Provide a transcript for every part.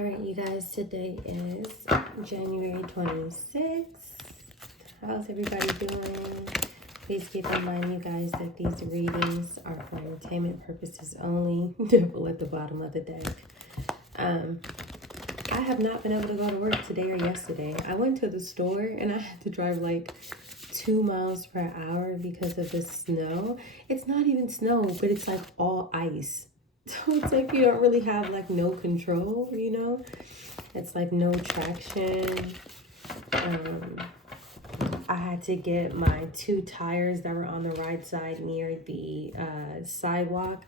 All right, you guys, today is January 26th. How's everybody doing? Please keep in mind, you guys, that these readings are for entertainment purposes only. Devil at the bottom of the deck. I have not been able to go to work today or yesterday. I went to the store and I had to drive like 2 miles per hour because of the snow. It's not even snow, but it's like all ice. So it's like you don't really have like no control, you know? It's like no traction. I had to get my 2 tires that were on the right side near the sidewalk,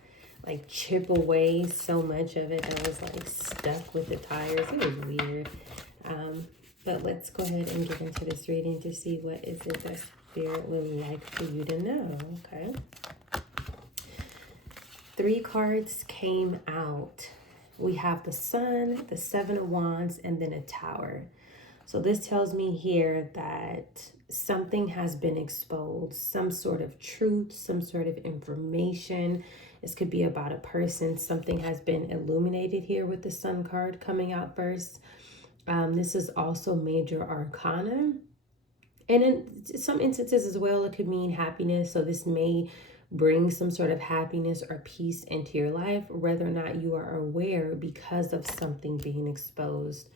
like chip away so much of it that was like stuck with the tires. It was weird. But let's go ahead and get into this reading to see what is it that Spirit would like for you to know, okay? 3 cards came out. We have the Sun, the 7 of Wands, and then a Tower. So this tells me here that something has been exposed, some sort of truth, some sort of information. This could be about a person. Something has been illuminated here with the Sun card coming out first. This is also major arcana. And in some instances as well, it could mean happiness. So this may bring some sort of happiness or peace into your life, whether or not you are aware because of something being exposed.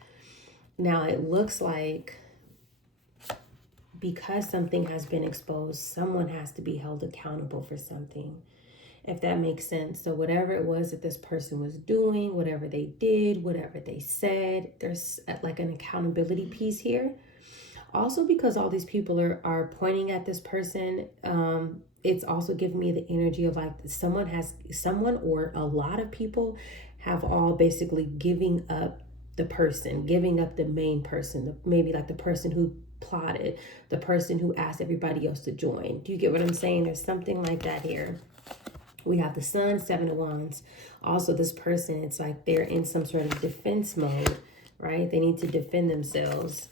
Now, it looks like because something has been exposed, someone has to be held accountable for something, if that makes sense. So whatever it was that this person was doing, whatever they did, whatever they said, there's like an accountability piece here. Also, because all these people are pointing at this person, it's also giving me the energy of like someone or a lot of people have all basically giving up the person, giving up the main person, maybe like the person who plotted, the person who asked everybody else to join. Do you get what I'm saying? There's something like that here. We have the Sun, 7 of Wands. Also, this person, it's like they're in some sort of defense mode, right? They need to defend themselves.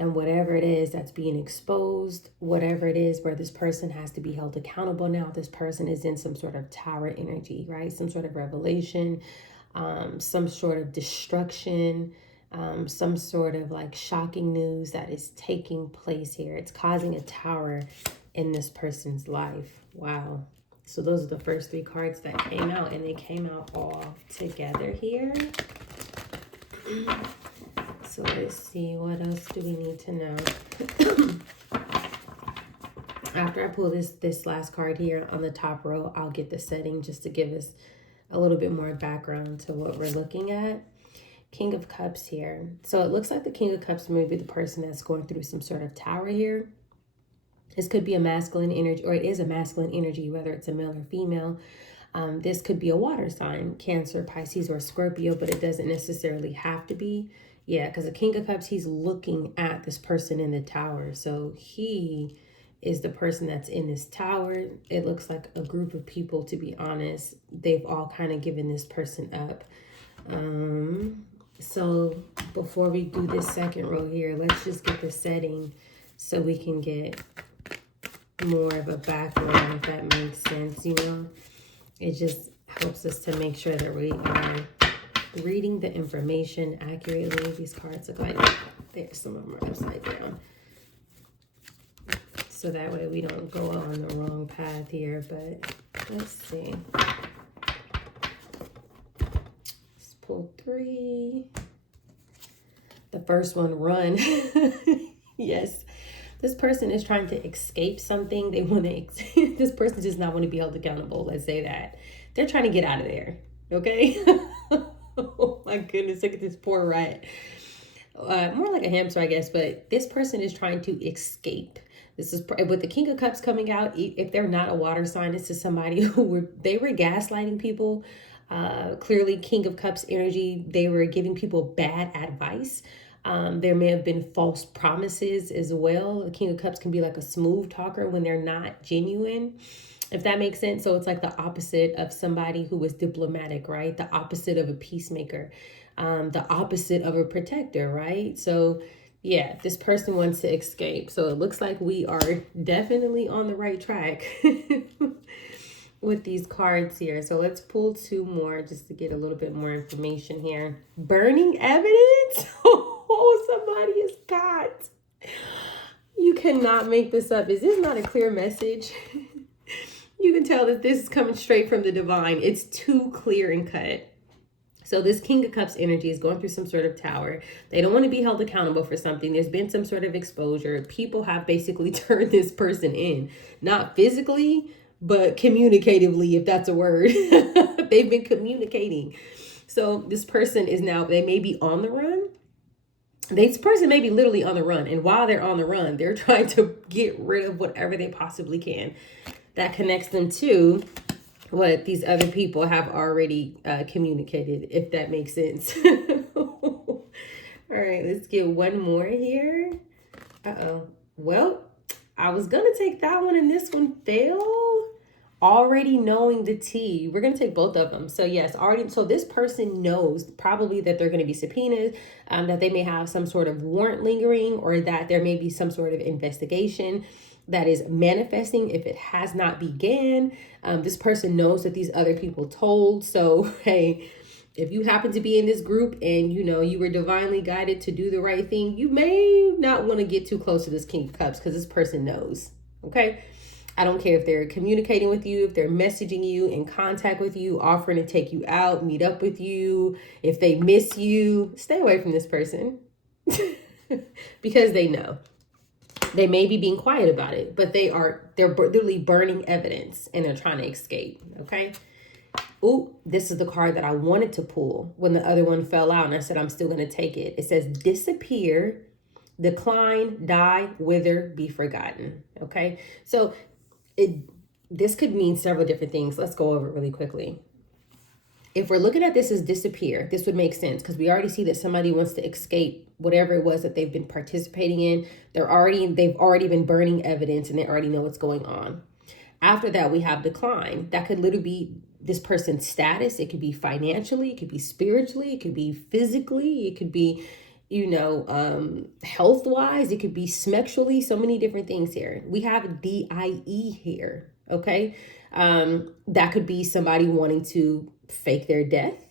And whatever it is that's being exposed, whatever it is where this person has to be held accountable now, this person is in some sort of Tower energy, right? Some sort of revelation, some sort of destruction, some sort of like shocking news that is taking place here. It's causing a Tower in this person's life. Wow. So those are the first 3 cards that came out, and they came out all together here. So let's see, what else do we need to know? After I pull this last card here on the top row, I'll get the setting just to give us a little bit more background to what we're looking at. King of Cups here. So it looks like the King of Cups may be the person that's going through some sort of Tower here. This could be a masculine energy, or it is a masculine energy, whether it's a male or female. This could be a water sign, Cancer, Pisces, or Scorpio, but it doesn't necessarily have to be. Yeah, because the King of Cups, he's looking at this person in the Tower. So he is the person that's in this Tower. It looks like a group of people, to be honest. They've all kind of given this person up. So before we do this second row here, let's just get the setting so we can get more of a background, if that makes sense, you know? It just helps us to make sure that we are reading the information accurately. These cards look like some of them are upside down. So that way we don't go on the wrong path here, but let's see. Let's pull 3. The first one, run. Yes. This person is trying to escape something. They want to, this person does not want to be held accountable. Let's say that. They're trying to get out of there. Okay. Oh my goodness. Look at this poor rat. More like a hamster, I guess. But this person is trying to escape. This is with the King of Cups coming out. If they're not a water sign, this is somebody who they were gaslighting people. Clearly King of Cups energy. They were giving people bad advice. There may have been false promises as well. The King of Cups can be like a smooth talker when they're not genuine, if that makes sense. So it's like the opposite of somebody who is diplomatic, right? The opposite of a peacemaker, the opposite of a protector, right? So yeah, this person wants to escape. So it looks like we are definitely on the right track. with these cards here. So let's pull two more just to get a little bit more information here. Burning evidence? Oh, somebody is got. You cannot make this up. Is this not a clear message? You can tell that this is coming straight from the divine. It's too clear and cut. So this King of Cups energy is going through some sort of tower. They don't want to be held accountable for something. There's been some sort of exposure. People have basically turned this person in. Not physically, but communicatively, if that's a word. They've been communicating. So this person is now, they may be on the run. This person may be literally on the run. And while they're on the run, they're trying to get rid of whatever they possibly can. That connects them to what these other people have already communicated, if that makes sense. All right, let's get one more here. Well, I was gonna take that one and this one failed. Already knowing the tea. We're gonna take both of them. So yes, already. So this person knows probably that they're gonna be subpoenaed, that they may have some sort of warrant lingering, or that there may be some sort of investigation that is manifesting if it has not began. This person knows that these other people told. So, hey, if you happen to be in this group and you were divinely guided to do the right thing, you may not want to get too close to this King of Cups because this person knows. Okay. I don't care if they're communicating with you, if they're messaging you, in contact with you, offering to take you out, meet up with you, if they miss you, stay away from this person because they know. They may be being quiet about it, but they're literally burning evidence and they're trying to escape. Okay. Ooh, this is the card that I wanted to pull when the other one fell out. And I said, I'm still going to take it. It says disappear, decline, die, wither, be forgotten. Okay. So this could mean several different things. Let's go over it really quickly. If we're looking at this as disappear, this would make sense because we already see that somebody wants to escape whatever it was that they've been participating in. They've already been burning evidence and they already know what's going on. After that, we have decline. That could literally be this person's status. It could be financially, it could be spiritually, it could be physically, it could be, health-wise, it could be sexually, so many different things here. We have DIE here, okay? That could be somebody wanting to fake their death.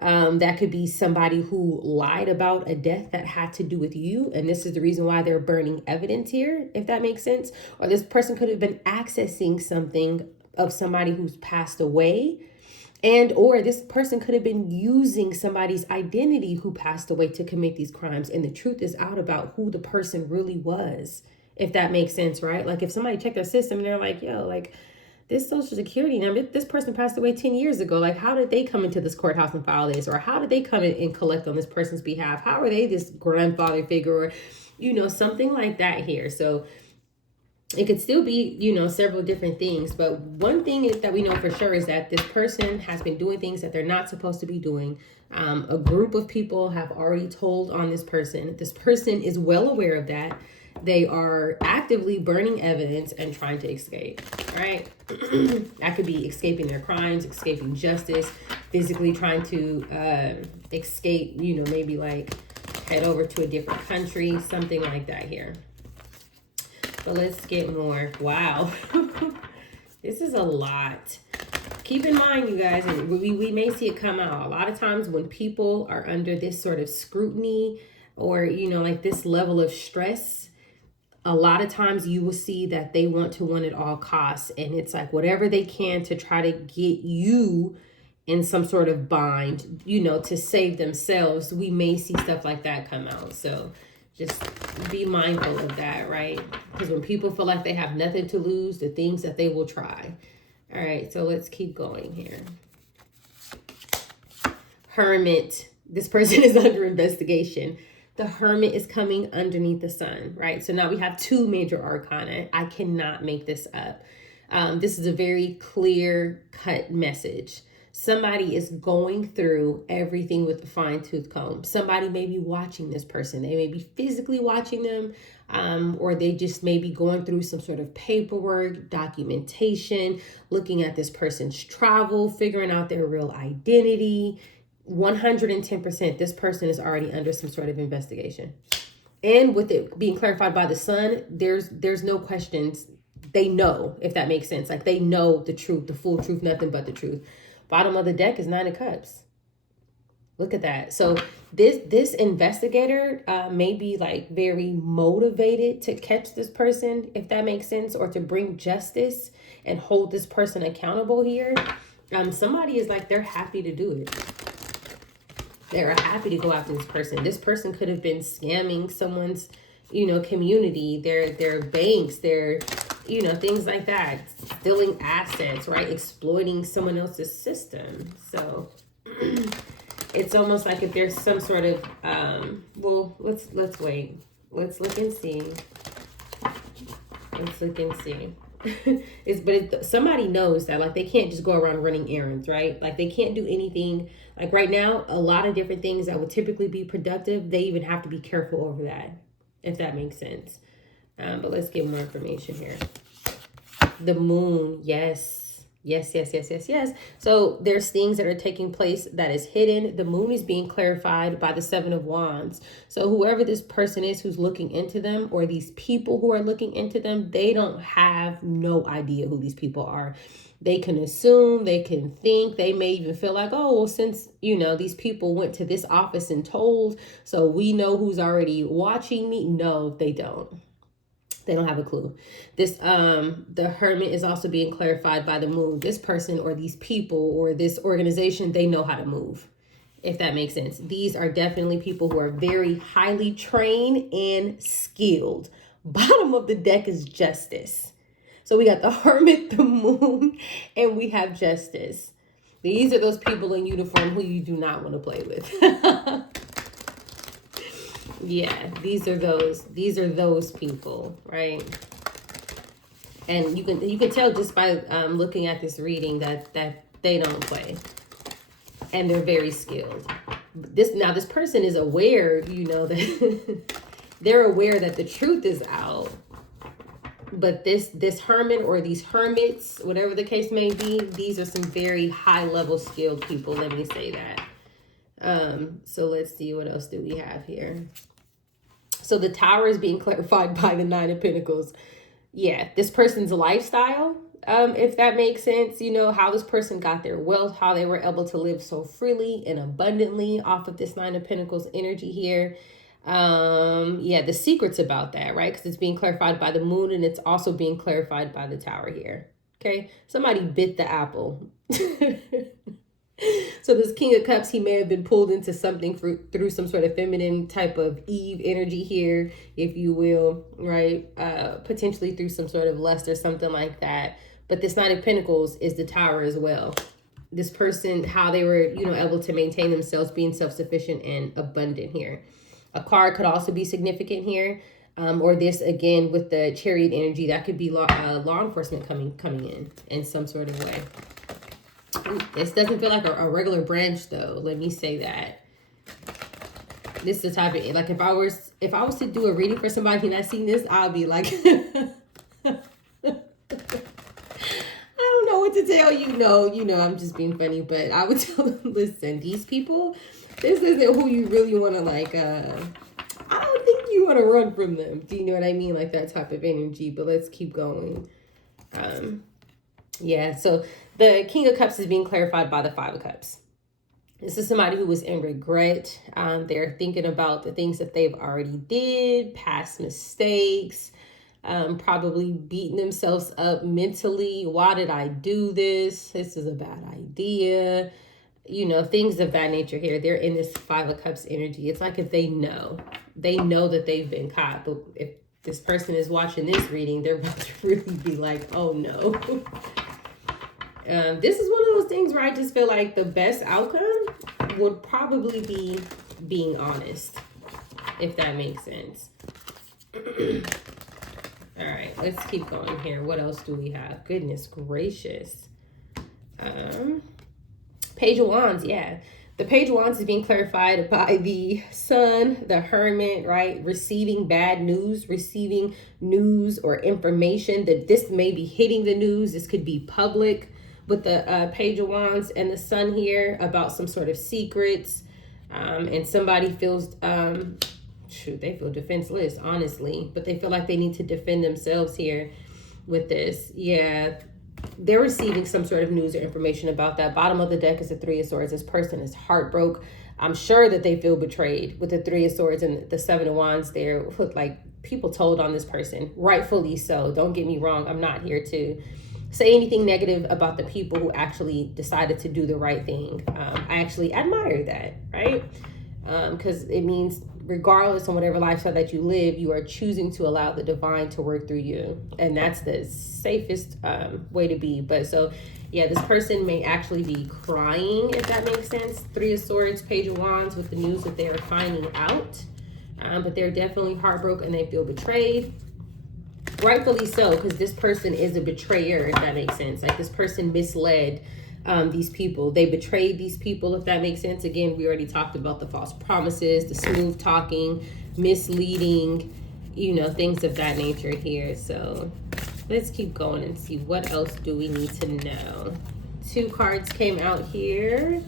That could be somebody who lied about a death that had to do with you. And this is the reason why they're burning evidence here, if that makes sense. Or this person could have been accessing something of somebody who's passed away. And or this person could have been using somebody's identity who passed away to commit these crimes. And the truth is out about who the person really was, if that makes sense, right? Like if somebody checked their system and they're like, yo, like, this social security number, this person passed away 10 years ago. Like, how did they come into this courthouse and file this? Or how did they come in and collect on this person's behalf? How are they this grandfather figure? Or, something like that here. So it could still be, several different things. But one thing is that we know for sure is that this person has been doing things that they're not supposed to be doing. A group of people have already told on this person. This person is well aware of that. They are actively burning evidence and trying to escape, right? That could be escaping their crimes, escaping justice, physically trying to escape, maybe like head over to a different country, something like that here. So let's get more. Wow. This is a lot. Keep in mind, you guys, and we may see it come out. A lot of times when people are under this sort of scrutiny or, like this level of stress, a lot of times you will see that they want to win at all costs. And it's like whatever they can to try to get you in some sort of bind, to save themselves. We may see stuff like that come out. So just be mindful of that, right? Because when people feel like they have nothing to lose, the things that they will try. All right, so let's keep going here. Hermit. This person is under investigation. The Hermit is coming underneath the sun, right? So now we have two major arcana. I cannot make this up. This is a very clear cut message. Somebody is going through everything with a fine-tooth comb. Somebody may be watching this person. They may be physically watching them, or they just may be going through some sort of paperwork, documentation, looking at this person's travel, figuring out their real identity. 110%, this person is already under some sort of investigation. And with it being clarified by the sun, there's no questions. they know, if that makes sense. Like they know the truth, the full truth, nothing but the truth. Bottom of the deck is 9 of Cups. Look at that. So this investigator may be like very motivated to catch this person, if that makes sense, or to bring justice and hold this person accountable here. Somebody is like, they're happy to do it. They're happy to go after this person. This person could have been scamming someone's, community, their banks, their, things like that, stealing assets, right? Exploiting someone else's system. So it's almost like if there's some sort of, well, let's wait. Let's look and see. Let's look and see. Somebody knows that, like, they can't just go around running errands, right? Like they can't do anything. Like right now, a lot of different things that would typically be productive, they even have to be careful over that, if that makes sense. But let's get more information here. The moon, yes. Yes. So there's things that are taking place that is hidden. The moon is being clarified by the 7 of Wands. So whoever this person is who's looking into them, or these people who are looking into them, they don't have no idea who these people are. They can assume, they can think, they may even feel like, oh, well, since, these people went to this office and told, so we know who's already watching me. No, they don't. They don't have a clue. This, the Hermit is also being clarified by the moon. This person or these people or this organization, they know how to move, if that makes sense. These are definitely people who are very highly trained and skilled. Bottom of the deck is Justice. So we got the Hermit, the moon, and we have Justice. These are those people in uniform who you do not want to play with. Yeah, these are those people, right? And you can tell just by looking at this reading that they don't play, and they're very skilled. This person is aware, that they're aware that the truth is out. But this hermit or these hermits, whatever the case may be, these are some very high level skilled people. Let me say that. So let's see, what else do we have here? So the Tower is being clarified by the 9 of Pentacles. Yeah, this person's lifestyle, if that makes sense, how this person got their wealth, how they were able to live so freely and abundantly off of this 9 of Pentacles energy here. Yeah, the secrets about that, right? Because it's being clarified by the moon, and it's also being clarified by the Tower here. Okay, somebody bit the apple. So this King of Cups, he may have been pulled into something through some sort of feminine type of Eve energy here, if you will, right? Potentially through some sort of lust or something like that. But this 9 of Pentacles is the Tower as well. This person, how they were, able to maintain themselves, being self-sufficient and abundant here. A card could also be significant here. Or this, again, with the Chariot energy, that could be law enforcement coming in some sort of way. This doesn't feel like a regular branch, though. Let me say that. This is the type of, like, if I was to do a reading for somebody and I seen this, I'll be like, I don't know what to tell you. I'm just being funny, but I would tell them, listen, these people, this isn't who you really want to, like, I don't think you want to run from them. Do you know what I mean? Like that type of energy, but let's keep going. Yeah, so the King of Cups is being clarified by the 5 of Cups. This is somebody who was in regret. They're thinking about the things that they've already did, past mistakes, probably beating themselves up mentally. Why did I do this? This is a bad idea. Things of that nature here. They're in this 5 of Cups energy. It's like if they know that they've been caught. But if this person is watching this reading, they're about to really be like, oh no. This is one of those things where I just feel like the best outcome would probably be being honest, if that makes sense. All right, let's keep going here. What else do we have? Goodness gracious. Page of Wands, yeah. The Page of Wands is being clarified by the Sun, the Hermit, right? Receiving bad news, receiving news or information that this may be hitting the news. This could be public. With the Page of Wands and the Sun here, about some sort of secrets, and somebody feels they feel defenseless, honestly, but they feel like they need to defend themselves here. with this. Yeah, they're receiving some sort of news or information about that. Bottom of the deck is the Three of Swords. This person is heartbroken. I'm sure that they feel betrayed with the Three of Swords and the Seven of Wands there. Like, people told on this person, rightfully so. Don't get me wrong. I'm not here to say anything negative about the people who actually decided to do the right thing. I actually admire that, right? Because it means regardless on whatever lifestyle that you live, you are choosing to allow the divine to work through you. And that's the safest way to be. But so, yeah, this person may actually be crying, if that makes sense. Three of Swords, Page of Wands with the news that they are finding out. But they're definitely heartbroken and they feel betrayed. Rightfully so, because this person is a betrayer, if that makes sense. Like, this person misled these people. They betrayed these people, if that makes sense. Again, we already talked about the false promises, the smooth talking, misleading, you know, things of that nature here. So let's keep going and see what else do we need to know. Two cards came out here.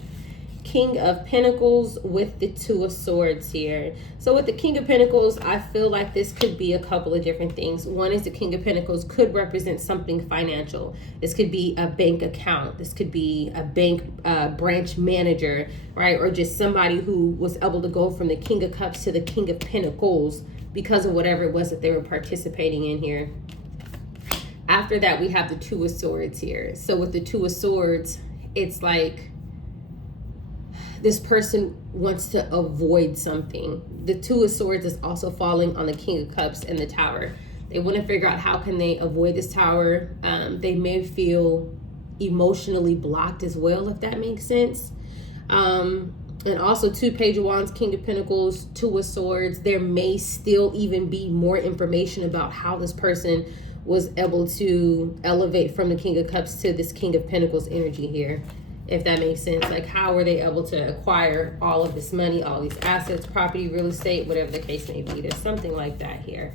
King of Pentacles with the Two of Swords here. So with the King of Pentacles, I feel like this could be a couple of different things. One is the King of Pentacles could represent something financial. This could be a bank account. This could be a bank branch manager, right? Or just somebody who was able to go from the King of Cups to the King of Pentacles because of whatever it was that they were participating in here. After that, we have the Two of Swords here. So with the Two of Swords, it's like this person wants to avoid something. The Two of Swords is also falling on the King of Cups and the Tower. They want to figure out how can they avoid this Tower. They may feel emotionally blocked as well, if that makes sense. And also two Page of Wands, King of Pentacles, Two of Swords. There may still even be more information about how this person was able to elevate from the King of Cups to this King of Pentacles energy here, if that makes sense. Like, how were they able to acquire all of this money, all these assets, property, real estate, whatever the case may be. There's something like that here.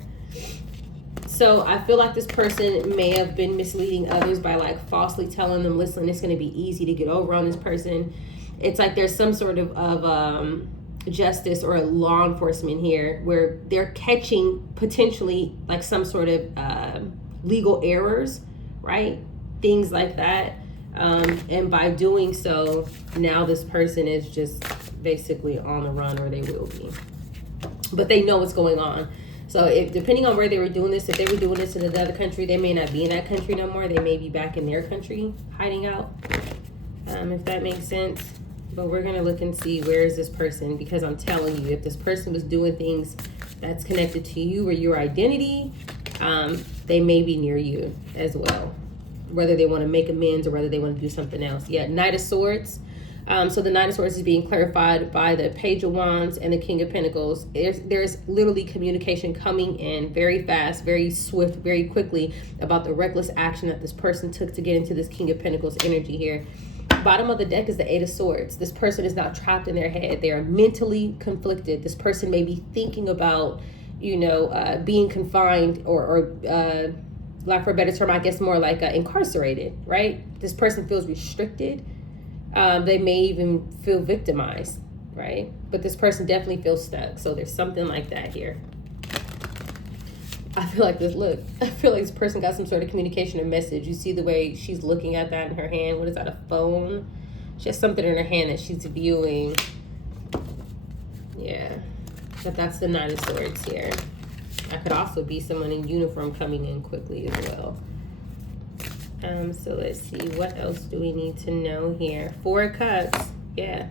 So I feel like this person may have been misleading others by like falsely telling them, listen, it's going to be easy to get over on this person. It's like there's some sort of justice or law enforcement here where they're catching potentially like some sort of legal errors, right? Things like that. And by doing so, now this person is just basically on the run, or they will be. But they know what's going on. So if depending on where they were doing this, if they were doing this in another country, they may not be in that country no more. They may be back in their country hiding out, if that makes sense. But we're going to look and see where is this person, because I'm telling you, if this person was doing things that's connected to you or your identity, they may be near you as well, whether they want to make amends or whether they want to do something else. Yeah, Knight of Swords. So the Knight of Swords is being clarified by the Page of Wands and the King of Pentacles. There's literally communication coming in very fast, very swift, very quickly about the reckless action that this person took to get into this King of Pentacles energy here. Bottom of the deck is the Eight of Swords. This person is not trapped in their head. They are mentally conflicted. This person may be thinking about, being confined or like, for a better term, I guess more like incarcerated, right? This person feels restricted. They may even feel victimized, right? But this person definitely feels stuck. So there's something like that here. I feel like this person got some sort of communication or message. You see the way she's looking at that in her hand. What is that, a phone? She has something in her hand that she's viewing. Yeah, but that's the Nine of Swords here. That could also be someone in uniform coming in quickly as well. So let's see, what else do we need to know here? Four of Cups. Yeah.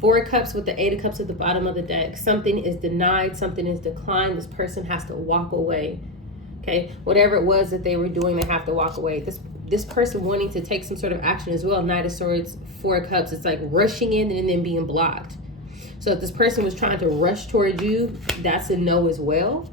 Four of Cups with the Eight of Cups at the bottom of the deck. Something is denied, something is declined. This person has to walk away. Okay, whatever it was that they were doing, they have to walk away. This person wanting to take some sort of action as well. Knight of Swords, Four of Cups. It's like rushing in and then being blocked. So if this person was trying to rush toward you, that's a no as well.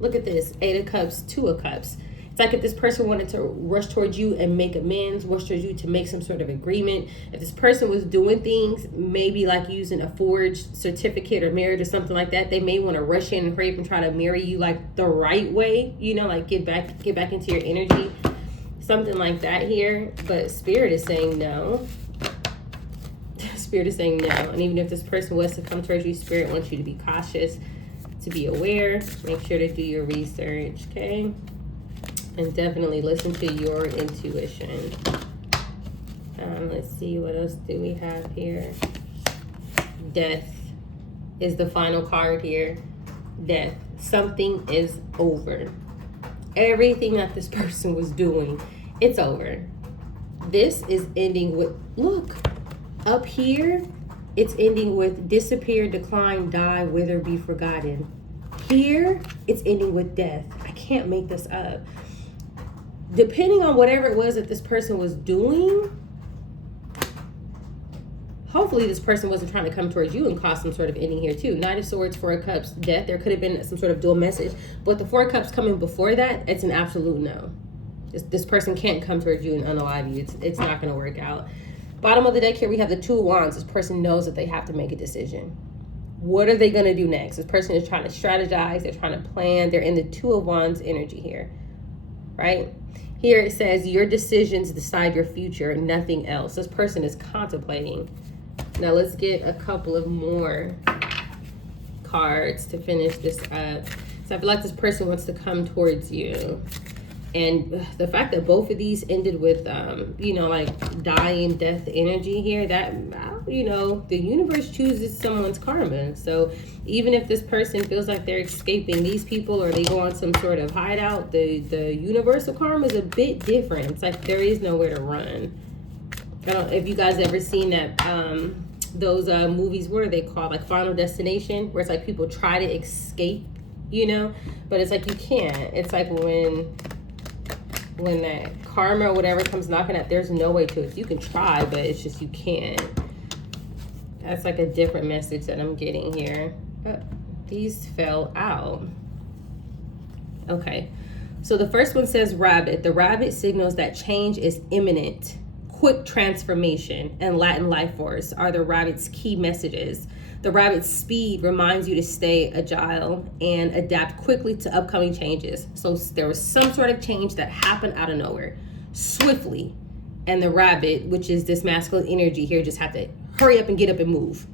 Look at this, Eight of Cups, Two of Cups. It's like if this person wanted to rush towards you and make amends, rush towards you to make some sort of agreement. If this person was doing things, maybe like using a forged certificate or marriage or something like that, they may want to rush in and hurry up and try to marry you like the right way, like get back into your energy. Something like that here. But Spirit is saying no. Spirit is saying no. And even if this person was to come towards you, Spirit wants you to be cautious, to be aware. Make sure to do your research, okay? And definitely listen to your intuition. Let's see, what else do we have here? Death is the final card here. Death. Something is over. Everything that this person was doing, it's over. This is ending with, look, up here, it's ending with disappear, decline, die, wither, be forgotten. Here, it's ending with death. I can't make this up. Depending on whatever it was that this person was doing, hopefully this person wasn't trying to come towards you and cause some sort of ending here too. Knight of Swords, Four of Cups, death. There could have been some sort of dual message. But the Four of Cups coming before that, it's an absolute no. This person can't come towards you and unalive you. It's not going to work out. Bottom of the deck here, we have the Two of Wands. This person knows that they have to make a decision. What are they going to do next? This person is trying to strategize. They're trying to plan. They're in the Two of Wands energy here, right? Here it says, your decisions decide your future, nothing else. This person is contemplating. Now let's get a couple of more cards to finish this up. So I feel like this person wants to come towards you. And the fact that both of these ended with, like dying, death energy here, that, the universe chooses someone's karma. So even if this person feels like they're escaping these people or they go on some sort of hideout, the universal karma is a bit different. It's like there is nowhere to run. I don't know if you guys ever seen that, those movies, what are they called? Like Final Destination, where it's like people try to escape, but it's like you can't. It's like when that karma or whatever comes knocking at, there's no way to it. You can try, but it's just you can't. That's like a different message that I'm getting here. These fell out. Okay. So the first one says rabbit. The rabbit signals that change is imminent. Quick transformation and Latin life force are the rabbit's key messages. The rabbit's speed reminds you to stay agile and adapt quickly to upcoming changes. So there was some sort of change that happened out of nowhere, swiftly. And the rabbit, which is this masculine energy here, just had to hurry up and get up and move.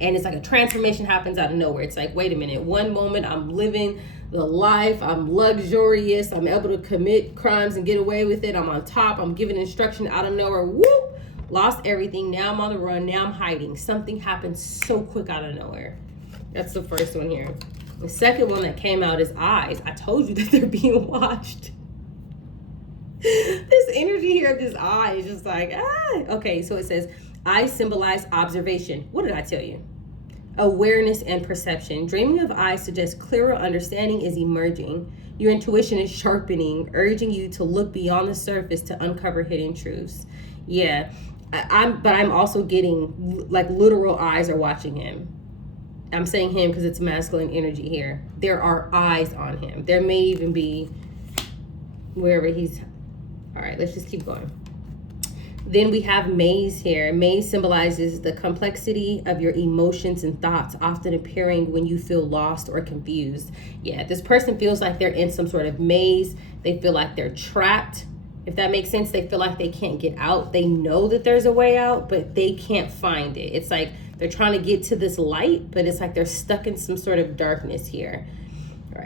And it's like a transformation happens out of nowhere. It's like, wait a minute, one moment I'm living the life, I'm luxurious, I'm able to commit crimes and get away with it, I'm on top, I'm giving instruction out of nowhere, whoop, lost everything, now I'm on the run, now I'm hiding. Something happened so quick out of nowhere. That's the first one here. The second one that came out is eyes. I told you that they're being watched. This energy here of this eye is just like, Okay, so it says, eyes symbolize observation. What did I tell you? Awareness and perception. Dreaming of eyes suggests clearer understanding is emerging. Your intuition is sharpening, urging you to look beyond the surface to uncover hidden truths. Yeah, I'm also getting like literal eyes are watching him. I'm saying him because it's masculine energy here. There are eyes on him. There may even be wherever he's. All right, let's just keep going. Then we have maze here. Maze symbolizes the complexity of your emotions and thoughts, often appearing when you feel lost or confused. Yeah, this person feels like they're in some sort of maze. They feel like they're trapped. If that makes sense, they feel like they can't get out. They know that there's a way out, but they can't find it. It's like they're trying to get to this light, but it's like they're stuck in some sort of darkness here.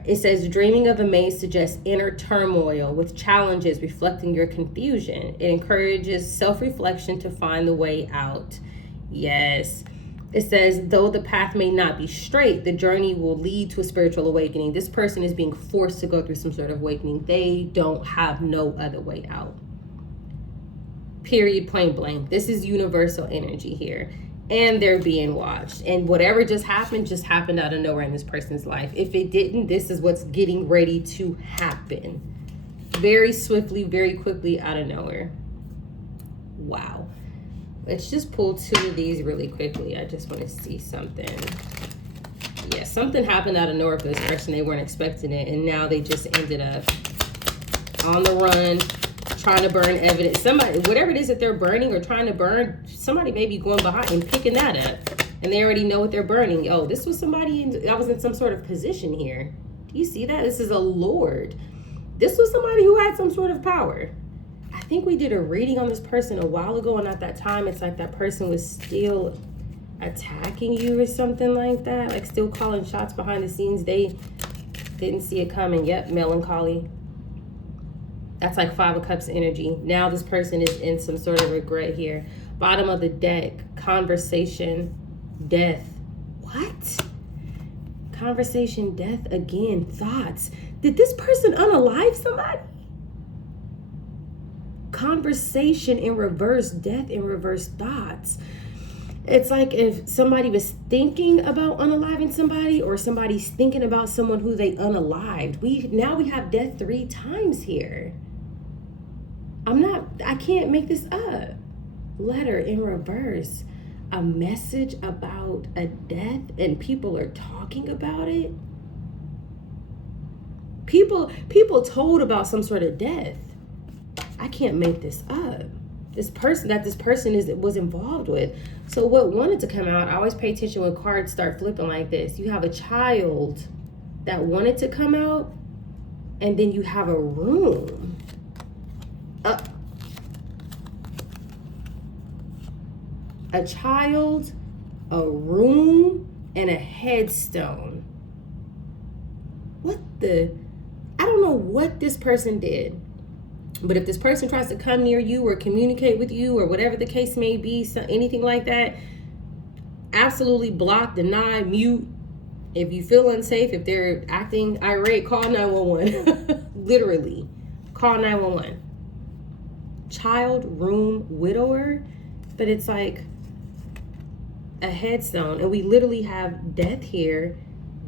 It says, dreaming of a maze suggests inner turmoil with challenges reflecting your confusion. It encourages self-reflection to find the way out. Yes. It says, though the path may not be straight, the journey will lead to a spiritual awakening. This person is being forced to go through some sort of awakening. They don't have no other way out. Period, point blank. This is universal energy here. And they're being watched. And whatever just happened out of nowhere in this person's life. If it didn't, this is what's getting ready to happen. Very swiftly, very quickly, out of nowhere. Wow. Let's just pull two of these really quickly. I just want to see something. Yeah, something happened out of nowhere for this person. They weren't expecting it. And now they just ended up on the run, trying to burn evidence. Somebody, whatever it is that they're burning or trying to burn, somebody may be going behind and picking that up. And they already know what they're burning. Oh, this was somebody that was in some sort of position here. Do you see that? This is a lord. This was somebody who had some sort of power. I think we did a reading on this person a while ago, and at that time, it's like that person was still attacking you or something like that. Like still calling shots behind the scenes. They didn't see it coming. Yep, melancholy. That's like 5 of Cups energy. Now this person is in some sort of regret here. Bottom of the deck, conversation, death. What? Conversation, death again, thoughts. Did this person unalive somebody? Conversation in reverse, death in reverse, thoughts. It's like if somebody was thinking about unaliving somebody, or somebody's thinking about someone who they unalived. Now we have death 3 times here. I can't make this up. Letter in reverse. A message about a death, and people are talking about it. People told about some sort of death. I can't make this up. This person was involved with. So what wanted to come out, I always pay attention when cards start flipping like this. You have a child that wanted to come out, and then you have a room. A child, a room, and a headstone. I don't know what this person did. But if this person tries to come near you or communicate with you or whatever the case may be, anything like that, absolutely block, deny, mute. If you feel unsafe, if they're acting irate, call 911. Literally, call 911. Child, room, widower. But it's like a headstone. And we literally have death here.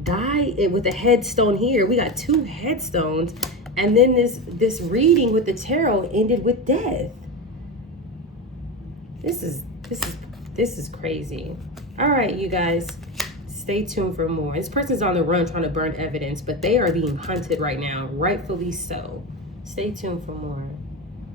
Die with a headstone here. We got 2 headstones. And then this reading with the tarot ended with death. This is crazy. All right, you guys, stay tuned for more. This person's on the run trying to burn evidence, but they are being hunted right now, rightfully so. Stay tuned for more.